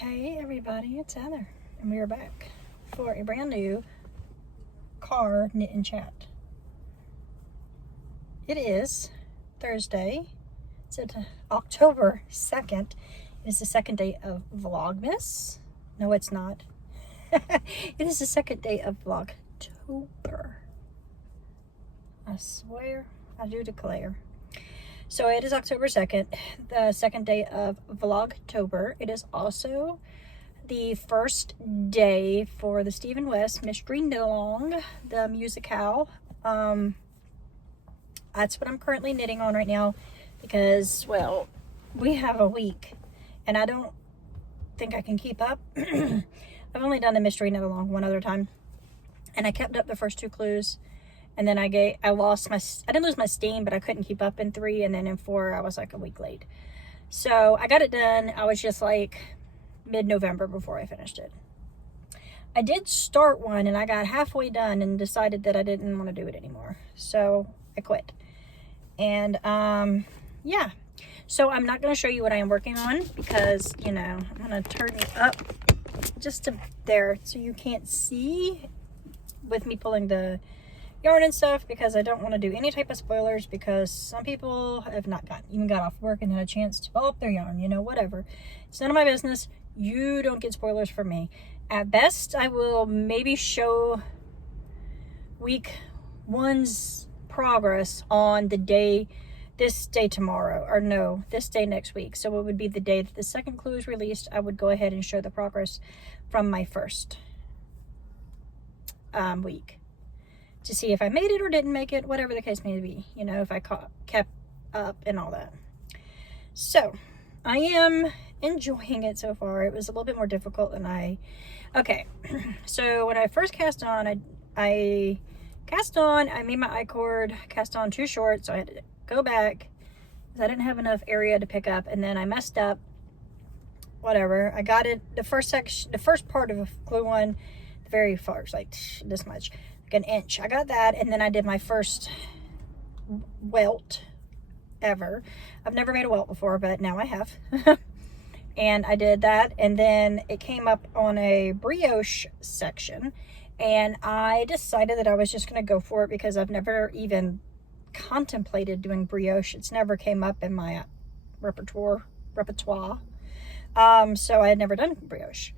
Hey everybody, it's Heather, and we are back for a brand new car knit and chat. It is Thursday. It's October 2nd. It is the second day of Vlogmas. No, it's not. It is the second day of Vlogtober. I swear, I do declare. So it is October 2nd, the second day of Vlogtober. It is also the first day for the Stephen West Mystery Knit Along, the Musikal. That's what I'm currently knitting on right now because, well, we have a week and I don't think I can keep up. I've only done the Mystery Knit Along one other time and I kept up the first two clues. And then I didn't lose my steam, but I couldn't keep up in 3. And then in 4, I was like a week late. So I got it done. I was just like mid-November before I finished it. I did start one and I got halfway done and decided that I didn't want to do it anymore. So I quit. And yeah. So I'm not going to show you what I am working on because, you know, I'm going to turn it up just to there so you can't see with me pulling the yarn and stuff, because I don't want to do any type of spoilers, because some people have not even got off work and had a chance to pull up their yarn, you know, whatever. It's none of my business. You don't get spoilers from me. At best, I will maybe show week 1's progress on the day, this day tomorrow, or no, this day next week. So it would be the day that the second clue is released. I would go ahead and show the progress from my first week, to see if I made it or didn't make it, whatever the case may be, you know, if I kept up and all that. So I am enjoying it so far. It was a little bit more difficult than okay. So when I first cast on, I made my I-cord, cast on too short, so I had to go back because I didn't have enough area to pick up, and then I messed up, whatever. I got it, the first part of clue 1, the very first, like this much, an inch. I got that, and then I did my first welt ever. I've never made a welt before, but now I have. And I did that, and then it came up on a brioche section, and I decided that I was just going to go for it because I've never even contemplated doing brioche. It's never came up in my repertoire. So I had never done brioche.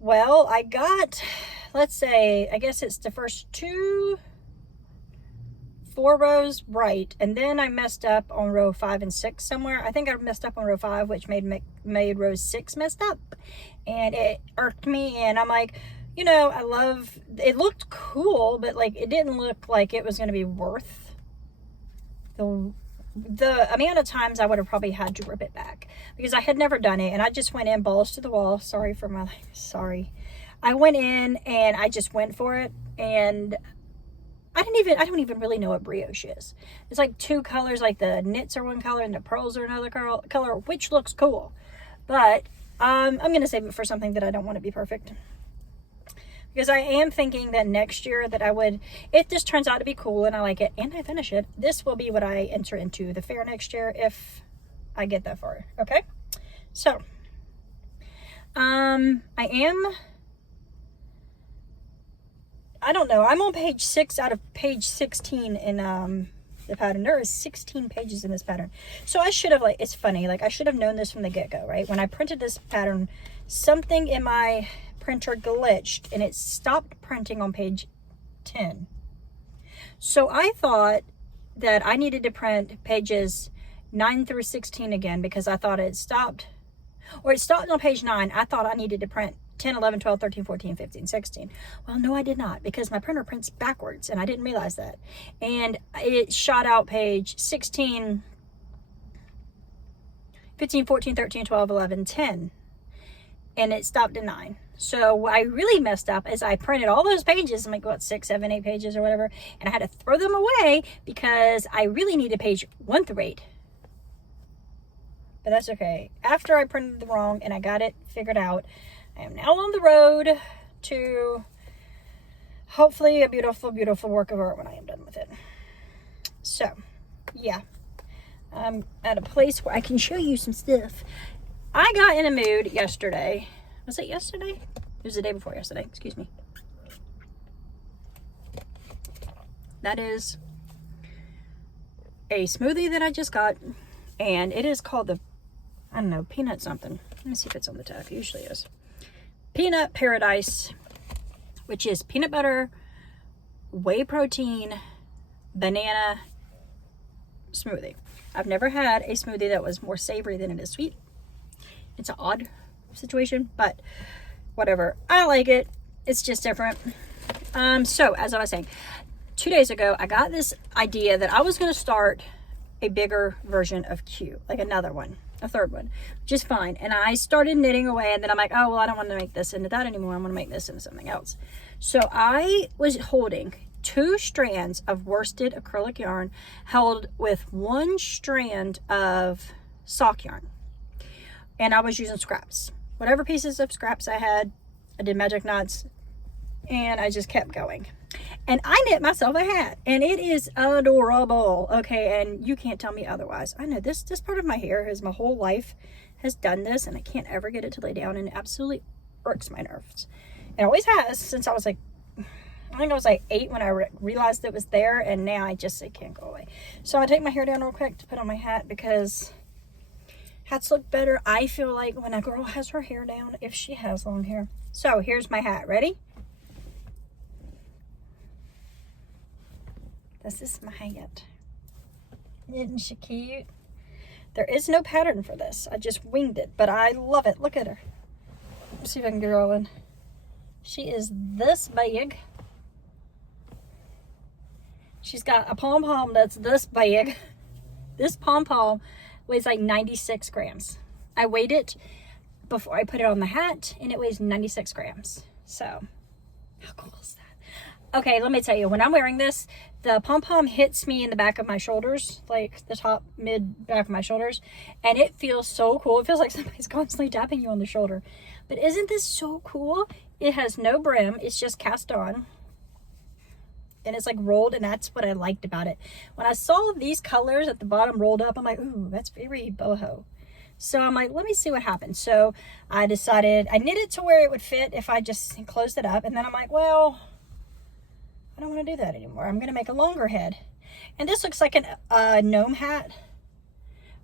Well, I got, let's say, I guess it's the first 4 rows right, and then I messed up on row 5 and 6 somewhere. I think I messed up on row 5, which made row 6 messed up, and it irked me. And I'm like, you know, it looked cool, but like it didn't look like it was going to be worth the amount of times I would have probably had to rip it back, because I had never done it, and I just went in balls to the wall. Sorry. I went in and I just went for it, and I don't even really know what brioche is. It's like 2 colors, like the knits are one color and the pearls are another color, which looks cool. But I'm going to save it for something that I don't want to be perfect. Because I am thinking that next year that I would, if this turns out to be cool and I like it and I finish it, this will be what I enter into the fair next year if I get that far. Okay? So, I don't know. I'm on page 6 out of page 16 in the pattern. There is 16 pages in this pattern. So I should have, like, it's funny, like I should have known this from the get-go, right? When I printed this pattern, something in my printer glitched and it stopped printing on page 10. So I thought that I needed to print pages 9 through 16 again, because I thought it stopped, or it stopped on page 9. I thought I needed to print 10, 11, 12, 13, 14, 15, 16. Well, no, I did not, because my printer prints backwards and I didn't realize that. And it shot out page 16, 15, 14, 13, 12, 11, 10. And it stopped at 9. So what I really messed up is I printed all those pages, like what, 6, 7, 8 pages or whatever, and I had to throw them away because I really needed page 1 through 8. But that's okay. After I printed it wrong and I got it figured out, I am now on the road to hopefully a beautiful, beautiful work of art when I am done with it. So, yeah. I'm at a place where I can show you some stuff. I got in a mood yesterday. Was it yesterday? It was the day before yesterday. Excuse me. That is a smoothie that I just got. And it is called the, I don't know, peanut something. Let me see if it's on the tab. It usually is. Peanut Paradise, which is peanut butter, whey protein, banana smoothie. I've never had a smoothie that was more savory than it is sweet. It's an odd situation, but whatever. I like it. It's just different. So as I was saying, 2 days ago, I got this idea that I was going to start a bigger version of Q, like another one, a third one, which is fine. And I started knitting away, and then I'm like, oh, well, I don't want to make this into that anymore. I'm going to make this into something else. So I was holding 2 strands of worsted acrylic yarn held with 1 strand of sock yarn. And I was using scraps. Whatever pieces of scraps I had, I did magic knots, and I just kept going. And I knit myself a hat, and it is adorable. Okay, and you can't tell me otherwise. I know this part of my hair has my whole life has done this, and I can't ever get it to lay down, and it absolutely irks my nerves. It always has since I was like, I think I was like 8 when I realized it was there, and now it can't go away. So I take my hair down real quick to put on my hat because hats look better, I feel like, when a girl has her hair down, if she has long hair. So here's my hat. Ready? This is my hat. Isn't she cute? There is no pattern for this. I just winged it, but I love it. Look at her. Let's see if I can get her all in. She is this big. She's got a pom-pom that's this big. This pom-pom weighs like 96 grams. I weighed it before I put it on the hat, and it weighs 96 grams. So, how cool is that? Okay, let me tell you, when I'm wearing this, the pom-pom hits me in the back of my shoulders, like the top, mid, back of my shoulders, and it feels so cool. It feels like somebody's constantly tapping you on the shoulder. But isn't this so cool? It has no brim. It's just cast on. And it's like rolled, and that's what I liked about it. When I saw these colors at the bottom rolled up, I'm like, ooh, that's very boho. So I'm like, let me see what happens. So I decided, I knit it to where it would fit if I just closed it up. And then I'm like, well, I don't want to do that anymore. I'm going to make a longer head. And this looks like a gnome hat.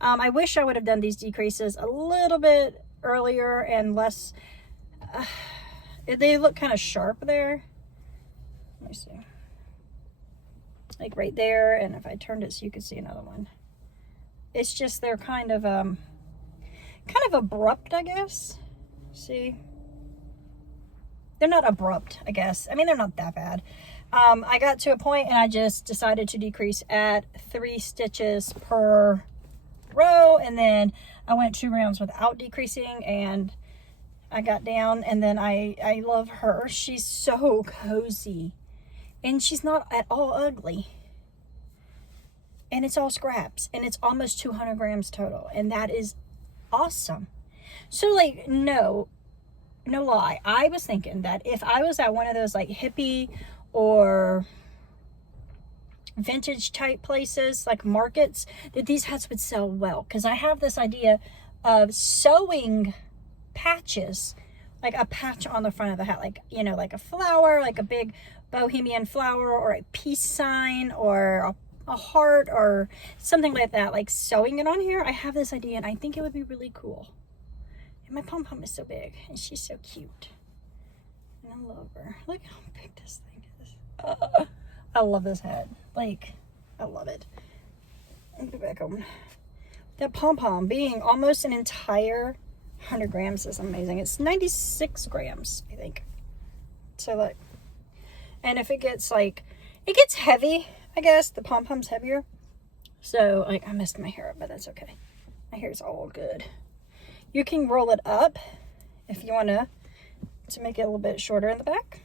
I wish I would have done these decreases a little bit earlier and less. They look kind of sharp there. Let me see. Like right there, and if I turned it so you could see another one. It's just they're kind of abrupt, I guess. See? They're not abrupt, I guess. I mean, they're not that bad. I got to a point and I just decided to decrease at 3 stitches per row, and then I went 2 rounds without decreasing, and I got down, and then I love her. She's so cozy. And she's not at all ugly. And it's all scraps. And it's almost 200 grams total. And that is awesome. So, like, no lie. I was thinking that if I was at one of those, like, hippie or vintage type places, like markets, that these hats would sell well. Because I have this idea of sewing patches. Like a patch on the front of the hat. Like, you know, like a flower, like a big bohemian flower, or a peace sign, or a heart, or something like that, like sewing it on here. I have this idea, and I think it would be really cool. And my pom-pom is so big, and she's so cute, and I love her. Look how big this thing is. I love this hat. Like, I love it. Let me go back home. That pom-pom being almost an entire 100 grams is amazing. It's 96 grams, I think. So, like, and if it gets, like, it gets heavy, I guess. The pom-pom's heavier. So, like, I messed my hair up, but that's okay. My hair's all good. You can roll it up if you want to make it a little bit shorter in the back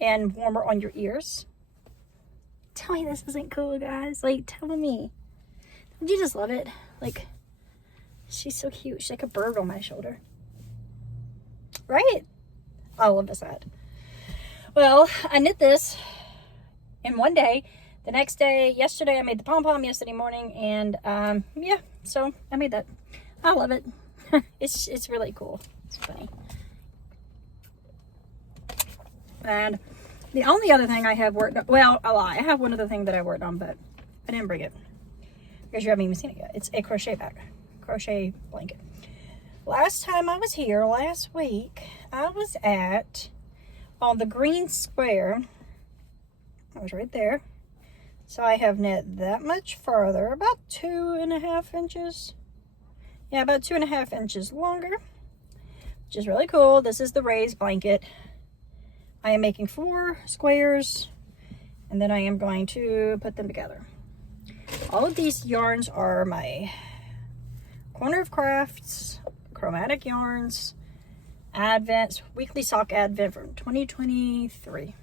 and warmer on your ears. Tell me this isn't cool, guys. Like, tell me. Don't you just love it? Like, she's so cute. She's like a bird on my shoulder. Right? I love this hat. Well, I knit this in one day. The next day, yesterday, I made the pom-pom yesterday morning. And, yeah, so I made that. I love it. It's really cool. It's funny. And the only other thing I have worked on, well, a lie. I have one other thing that I worked on, but I didn't bring it because you haven't even seen it yet. It's a crochet blanket. Last time I was here, last week, I was on the green square. I was right there. So I have knit that much further, about 2.5 inches. Yeah, about 2.5 inches longer, which is really cool. This is the raised blanket. I am making 4 squares, and then I am going to put them together. All of these yarns are my Corner of Crafts, chromatic yarns, Advent, weekly sock Advent from 2023.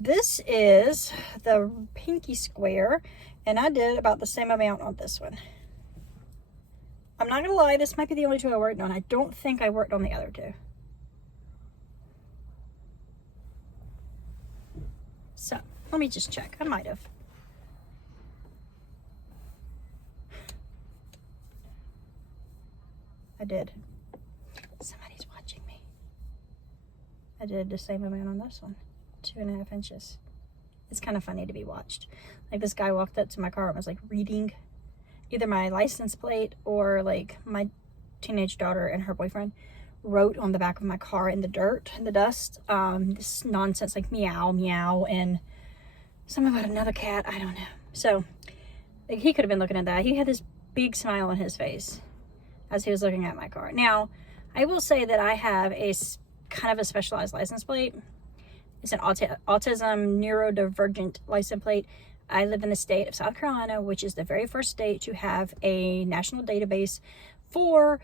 This is the pinky square, and I did about the same amount on this one. I'm not gonna lie, this might be the only 2 I worked on. I don't think I worked on the other 2. So, let me just check. I might have. I did. Somebody's watching me. I did the same amount on this one. 2.5 inches. It's kind of funny to be watched. Like, this guy walked up to my car and was like reading either my license plate or like my teenage daughter and her boyfriend wrote on the back of my car in the dirt, in the dust, this nonsense like meow, meow, and something about another cat. I don't know. So like, he could have been looking at that. He had this big smile on his face as he was looking at my car. Now, I will say that I have a kind of a specialized license plate. It's an autism neurodivergent license plate. I live in the state of South Carolina, which is the very first state to have a national database for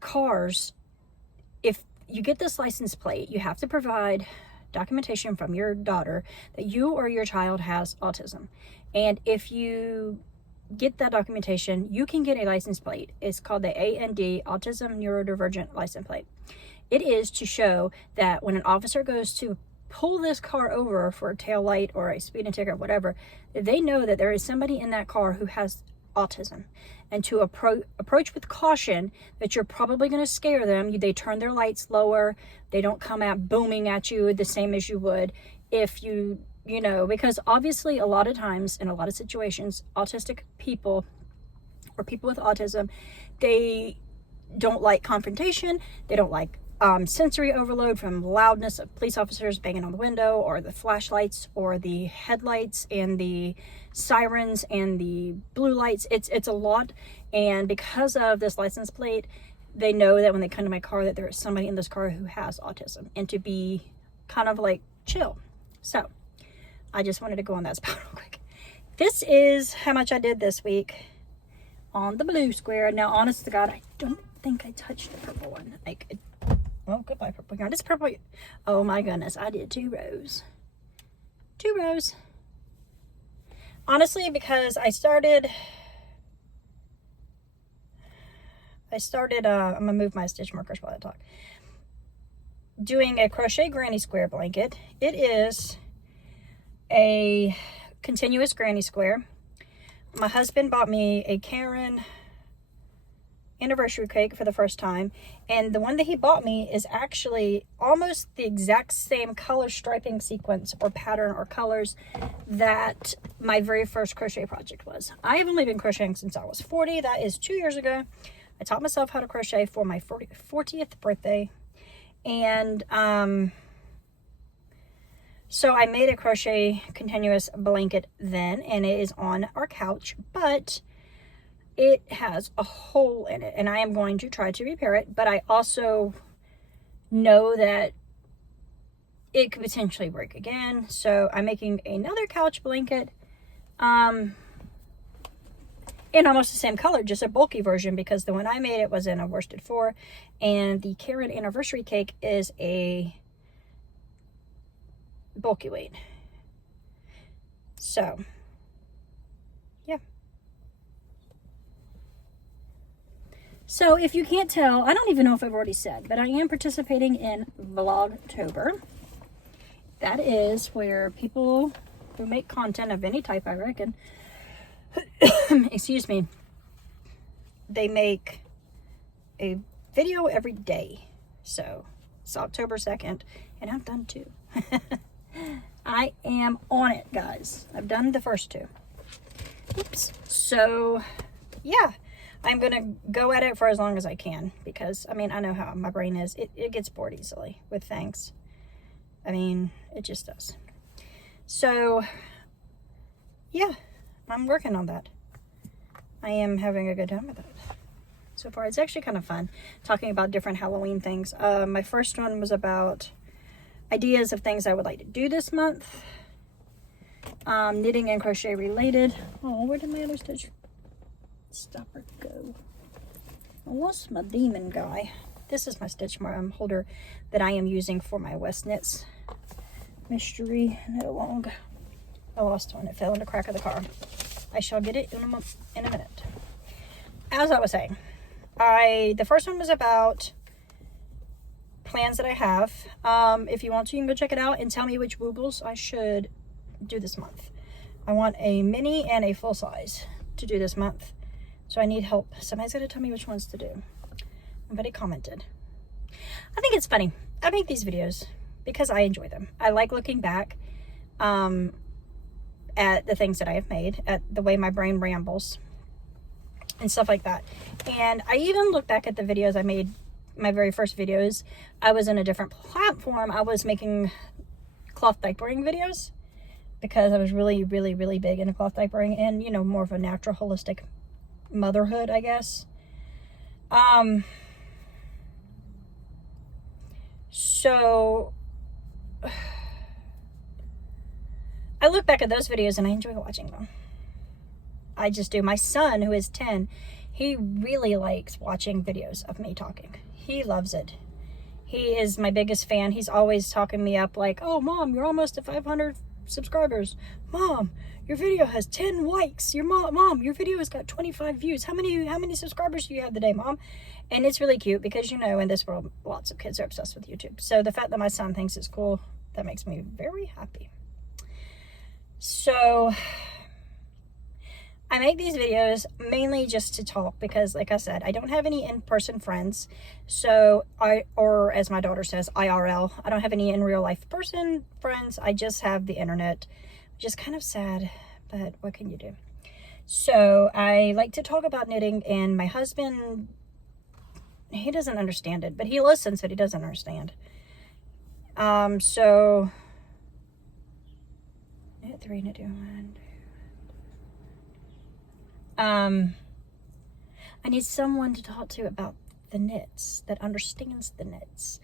cars. If you get this license plate, you have to provide documentation from your daughter that you or your child has autism. And if you get that documentation, you can get a license plate. It's called the AND, Autism Neurodivergent License Plate. It is to show that when an officer goes to pull this car over for a tail light or a speeding ticket or whatever, they know that there is somebody in that car who has autism, and to approach with caution, that you're probably going to scare them. They turn their lights lower. They don't come out booming at you the same as you would if you know, because obviously a lot of times in a lot of situations, autistic people or people with autism, they don't like confrontation. They don't like sensory overload from loudness of police officers banging on the window, or the flashlights, or the headlights, and the sirens, and the blue lights. It's a lot, and because of this license plate, they know that when they come to my car that there is somebody in this car who has autism, and to be kind of like chill. So I just wanted to go on that spot real quick. This is how much I did this week on the blue square. Now, honest to God, I don't think I touched the purple one. Oh, goodbye, purple yarn. This purple, oh my goodness, I did 2 rows. 2 rows. Honestly, because I started, I'm gonna move my stitch markers while I talk. Doing a crochet granny square blanket. It is a continuous granny square. My husband bought me a Karen anniversary cake for the first time, and the one that he bought me is actually almost the exact same color striping sequence or pattern or colors that my very first crochet project was. I have only been crocheting since I was 40. That is 2 years ago. I taught myself how to crochet for my 40th birthday, and so I made a crochet continuous blanket then, and it is on our couch, but it has a hole in it, and I am going to try to repair it, but I also know that it could potentially break again. So I'm making another couch blanket in almost the same color, just a bulky version, because the one I made, it was in a worsted 4, and the Karen anniversary cake is a bulky weight. So yeah. So if you can't tell, I don't even know if I've already said, but I am participating in Vlogtober. That is where people who make content of any type, I reckon, excuse me, they make a video every day. So it's October 2nd and I'm done too. I am on it, guys. I've done the first 2. Oops. So yeah, I'm gonna go at it for as long as I can, because I mean, I know how my brain is. It gets bored easily with things. I mean, it just does. So yeah, I'm working on that. I am having a good time with it so far. It's actually kind of fun talking about different Halloween things. My first one was about ideas of things I would like to do this month. Knitting and crochet related. Oh, where did my other stitch stopper go? I lost my demon guy. This is my stitch holder that I am using for my West Knits mystery knit along. I lost one. It fell in the crack of the car. I shall get it in a minute. As I was saying, the first one was about plans that I have. If you want to, you can go check it out and tell me which Woogles I should do this month. I want a mini and a full size to do this month, so I need help. Somebody's got to tell me which ones to do. Nobody commented. I think it's funny. I make these videos because I enjoy them. I like looking back at the things that I have made, at the way my brain rambles and stuff like that. And I even look back at the videos I made, my very first videos. I was in a different platform. I was making cloth diapering videos because I was really, really, really big into cloth diapering and, you know, more of a natural, holistic motherhood, I guess. So I look back at those videos and I enjoy watching them. I just do. My son, who is 10, he really likes watching videos of me talking. He loves it. He is my biggest fan. He's always talking me up like, oh, Mom, you're almost at 500 subscribers. Mom, your video has 10 likes. Mom, your video has got 25 views. How many subscribers do you have today, Mom? And it's really cute because, you know, in this world, lots of kids are obsessed with YouTube. So the fact that my son thinks it's cool, that makes me very happy. So I make these videos mainly just to talk because, like I said, I don't have any in-person friends. So or as my daughter says, IRL. I don't have any in real life friends. I just have the internet, which is kind of sad, but what can you do? So I like to talk about knitting, and my husband, he doesn't understand it, but he listens, but he doesn't understand. So knit 3, knit 2, 1. I need someone to talk to about the knits, that understands the knits.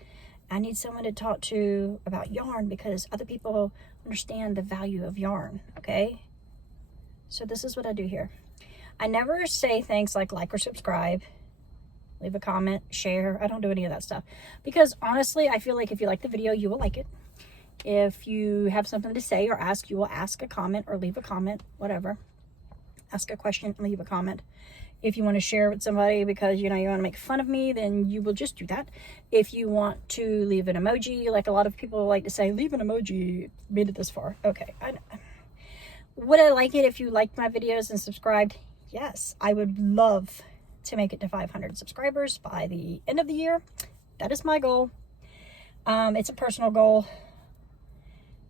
I need someone to talk to about yarn because other people understand the value of yarn, okay? So this is what I do here. I never say things like or subscribe, leave a comment, share. I don't do any of that stuff because honestly, I feel like if you like the video, you will like it. If you have something to say or ask, you will ask a comment or leave a comment, whatever. Ask a question and leave a comment. If you want to share with somebody because, you know, you want to make fun of me, then you will just do that. If you want to leave an emoji, like a lot of people like to say, leave an emoji, made it this far. Okay. Would I like it if you liked my videos and subscribed? Yes, I would love to make it to 500 subscribers by the end of the year. That is my goal. It's a personal goal.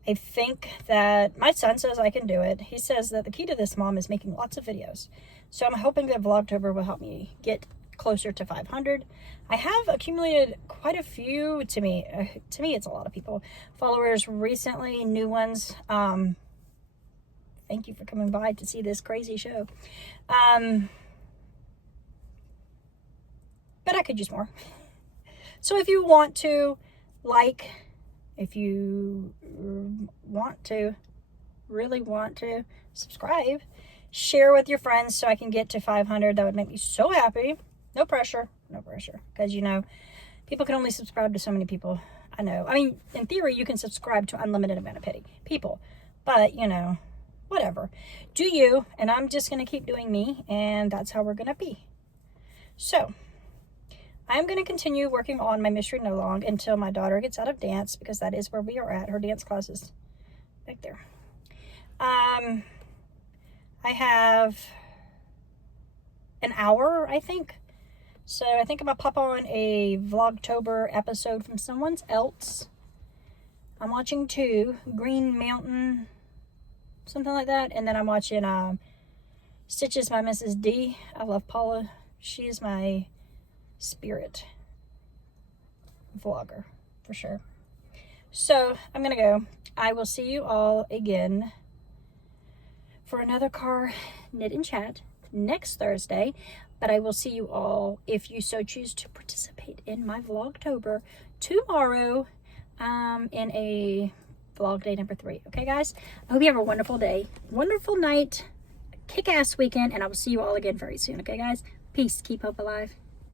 I think that my son says I can do it. He says that the key to this, Mom, is making lots of videos. So I'm hoping that Vlogtober will help me get closer to 500. I have accumulated quite a few, to me it's a lot of people, followers recently, new ones. Thank you for coming by to see this crazy show. But I could use more. So if you want to if you really want to subscribe, share with your friends so I can get to 500. That would make me so happy. No pressure, because, you know, people can only subscribe to so many people. I know. I mean, in theory, you can subscribe to unlimited amount of people, but, you know, whatever. Do you, and I'm just going to keep doing me, and that's how we're going to be. So I'm going to continue working on my mystery knit along until my daughter gets out of dance, because that is where we are at. Her dance class is back there. I have an hour, I think. So I think I'm going to pop on a Vlogtober episode from someone else. I'm watching 2, Green Mountain, something like that. And then I'm watching Stitches by Mrs. D. I love Paula. She is my spirit vlogger, for sure. So I'm going to go. I will see you all again for another car knit and chat next Thursday. But I will see you all, if you so choose, to participate in my Vlogtober tomorrow in a vlog day number 3. Okay, guys? I hope you have a wonderful day, wonderful night, kick-ass weekend, and I will see you all again very soon. Okay, guys? Peace. Keep hope alive.